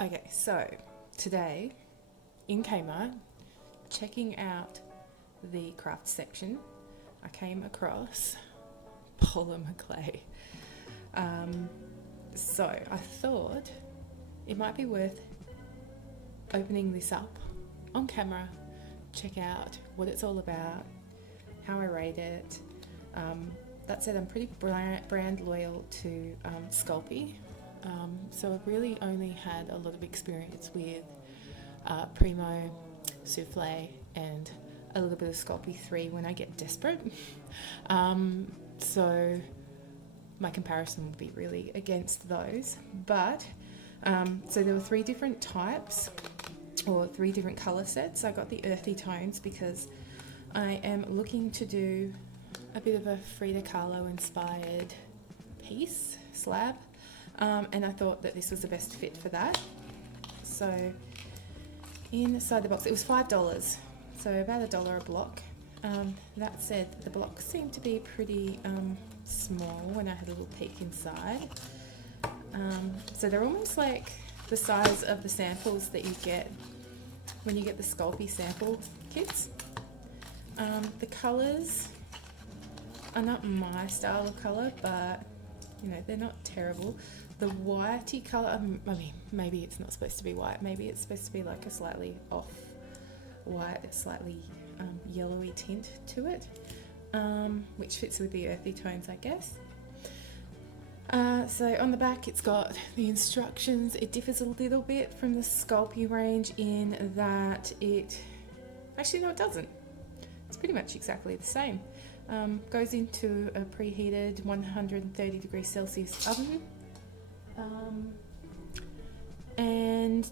Okay, so today in Kmart, checking out the craft section, I came across polymer clay. So I thought it might be worth opening this up on camera, check out what it's all about, how I rate it. That said, I'm pretty brand loyal to Sculpey. So I've really only had a lot of experience with Primo, Souffle, and a little bit of Sculpey 3 when I get desperate. So my comparison would be really against those. But so there were 3 different types, or 3 different colour sets. I got the Earthy Tones because I am looking to do a bit of a Frida Kahlo inspired piece, slab. And I thought that this was the best fit for that. So inside the box, it was $5, so about $1 a block. That said, the blocks seemed to be pretty small when I had a little peek inside. So they're almost like the size of the samples that you get when you get the Sculpey sample kits. The colours are not my style of colour, but you know, they're not terrible. The whitey colour, I mean, maybe it's not supposed to be white, maybe it's supposed to be like a slightly off white, slightly yellowy tint to it, which fits with the Earthy Tones, I guess. So on the back it's got the instructions. It differs a little bit from the Sculpey range in that it, actually no it doesn't, it's pretty much exactly the same. Goes into a preheated 130 degrees Celsius oven, and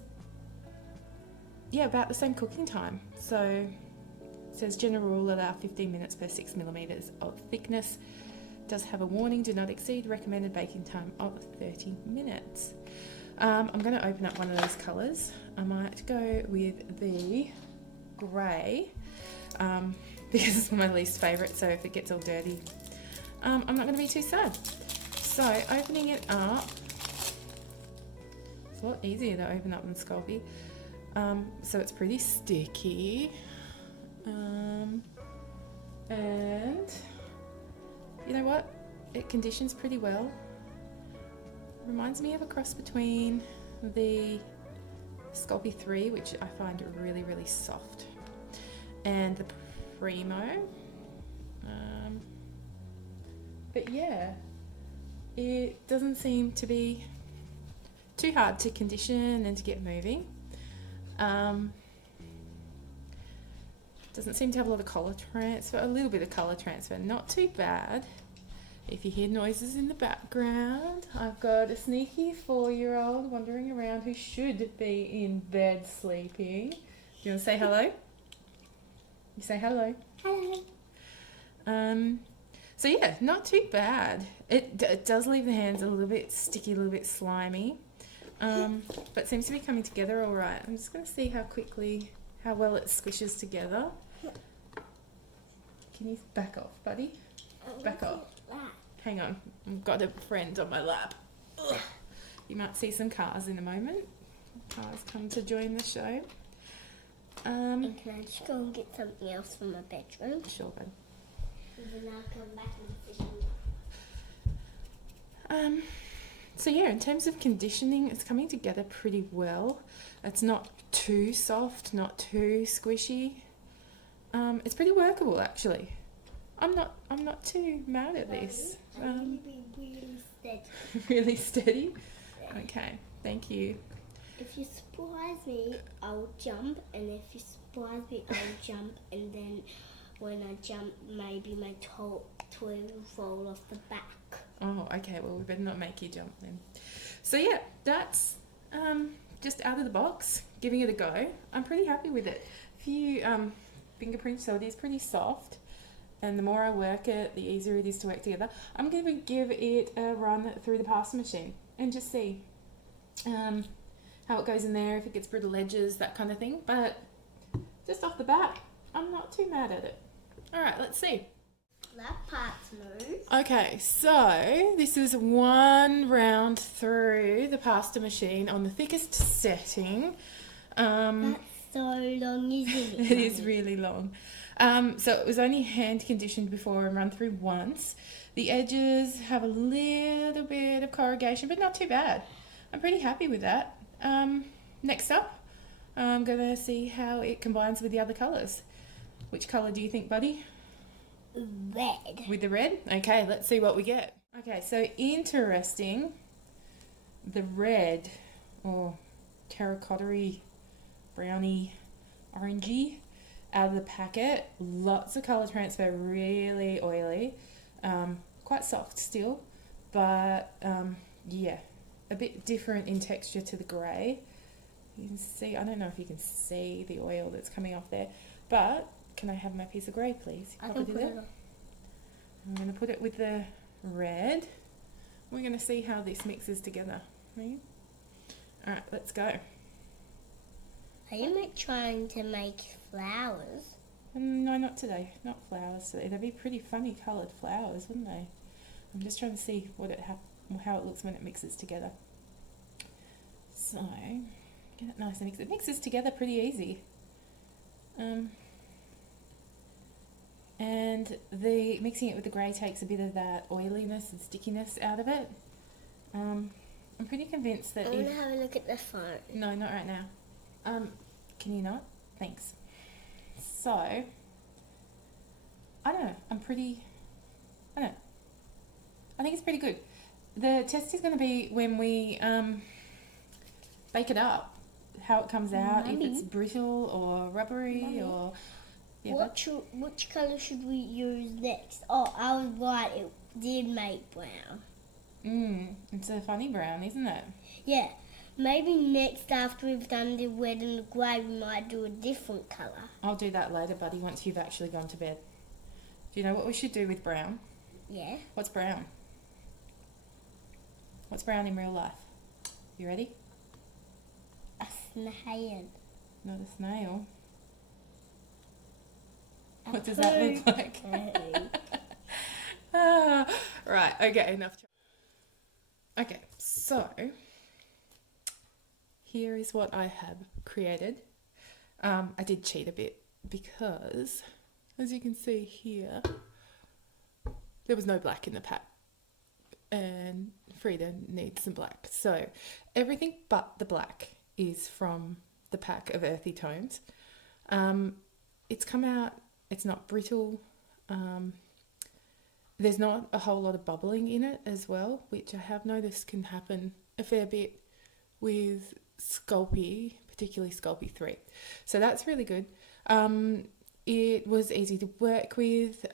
yeah, about the same cooking time. So it says general rule, allow 15 minutes per 6 millimeters of thickness. Does have a warning, do not exceed recommended baking time of 30 minutes. I'm going to open up one of those colours. I might go with the grey, because it's my least favourite, so if it gets all dirty, I'm not going to be too sad. So opening it up, it's a lot easier to open up than Sculpey. So it's pretty sticky, and you know what, it conditions pretty well. Reminds me of a cross between the Sculpey 3, which I find really, really soft, and the Primo. But yeah, it doesn't seem to be too hard to condition and to get moving. Doesn't seem to have a lot of colour transfer, a little bit of colour transfer, not too bad. If you hear noises in the background, I've got a sneaky 4-year-old wandering around who should be in bed sleeping. Do you want to say hello? You say hello. Hello. So yeah, not too bad. It does leave the hands a little bit sticky, a little bit slimy, but seems to be coming together all right. I'm just going to see how well it squishes together. Can you back off, buddy? Back off. Hang on, I've got a friend on my lap. Ugh. You might see some cars in a moment. Cars come to join the show. And can I just go and get something else from my bedroom? Sure, bud. And then I'll come back and finish. So yeah, in terms of conditioning, it's coming together pretty well. It's not too soft, not too squishy. It's pretty workable, actually. I'm not too mad at this. I'm going to be really steady. Really steady? Okay, thank you. If you surprise me, I'll jump, and if you surprise me, I'll jump, and then when I jump, maybe my toe will fall off the back. Oh, okay, well, we better not make you jump then. So yeah, that's just out of the box, giving it a go. I'm pretty happy with it. A few fingerprints, so it is pretty soft, and the more I work it, the easier it is to work together. I'm going to give it a run through the pasta machine and just see how it goes in there, if it gets brittle edges, that kind of thing. But just off the bat, I'm not too mad at it. All right, let's see. That part's moved. Okay, so this is one round through the pasta machine on the thickest setting. That's so long, isn't it? It is really long. So it was only hand conditioned before and run through once. The edges have a little bit of corrugation, but not too bad. I'm pretty happy with that. Next up, I'm going to see how it combines with the other colours. Which colour do you think, buddy? Red. With the red? Okay, let's see what we get. Okay, so interesting. The red, or terracotta-y, browny, orangey, out of the packet. Lots of colour transfer, really oily. Quite soft still, but yeah, a bit different in texture to the grey. You can see, I don't know if you can see the oil that's coming off there, but can I have my piece of grey, please? I can put it on. I'm going to put it with the red. We're going to see how this mixes together. Right? Alright, let's go. Are you trying to make flowers? No, not today. Not flowers today. They'd be pretty funny coloured flowers, wouldn't they? I'm just trying to see how it looks when it mixes together. So, get it nice and mix. It mixes together pretty easy. And the mixing it with the grey takes a bit of that oiliness and stickiness out of it. I'm pretty convinced that I want to have a look at the phone. No, not right now. Can you not? Thanks. So, I don't know. I don't know. I think it's pretty good. The test is going to be when we bake it up, how it comes out, if it's brittle or rubbery or... Yeah, which colour should we use next? Oh, I was right. It did make brown. It's a funny brown, isn't it? Yeah. Maybe next, after we've done the red and the grey, we might do a different colour. I'll do that later, buddy, once you've actually gone to bed. Do you know what we should do with brown? Yeah. What's brown? What's brown in real life? You ready? A snail. Not a snail. What does that look like? Right, okay, enough. Okay, so here is what I have created. I did cheat a bit because, as you can see here, there was no black in the pack. And Frida needs some black. So everything but the black is from the pack of Earthy Tones. It's come out, it's not brittle. There's not a whole lot of bubbling in it as well, which I have noticed can happen a fair bit with Sculpey, particularly Sculpey 3. So that's really good. It was easy to work with.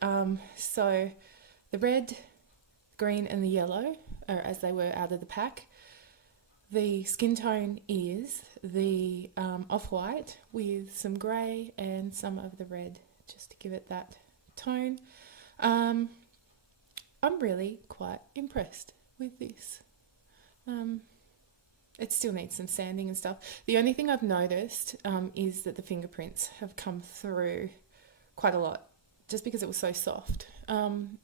So the red, green and the yellow are as they were out of the pack. The skin tone is the off-white with some grey and some of the red, just to give it that tone. I'm really quite impressed with this. It still needs some sanding and stuff. The only thing I've noticed is that the fingerprints have come through quite a lot, just because it was so soft. And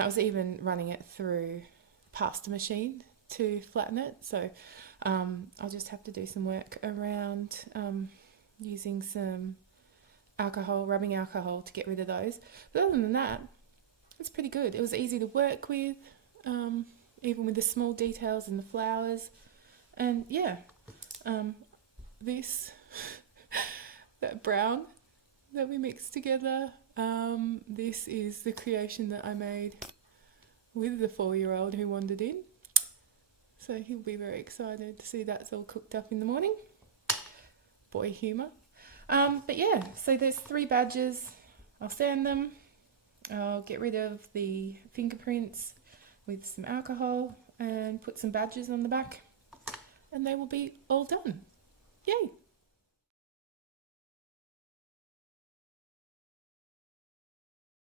that was even running it through pasta machine to flatten it. So I'll just have to do some work around using some alcohol, rubbing alcohol to get rid of those. But other than that, it's pretty good. It was easy to work with, even with the small details and the flowers. And yeah, this, that brown that we mixed together, this is the creation that I made with the 4-year-old who wandered in. So he'll be very excited to see that's all cooked up in the morning. Boy humour. But yeah, so there's 3 badges. I'll sand them. I'll get rid of the fingerprints with some alcohol and put some badges on the back. And they will be all done. Yay!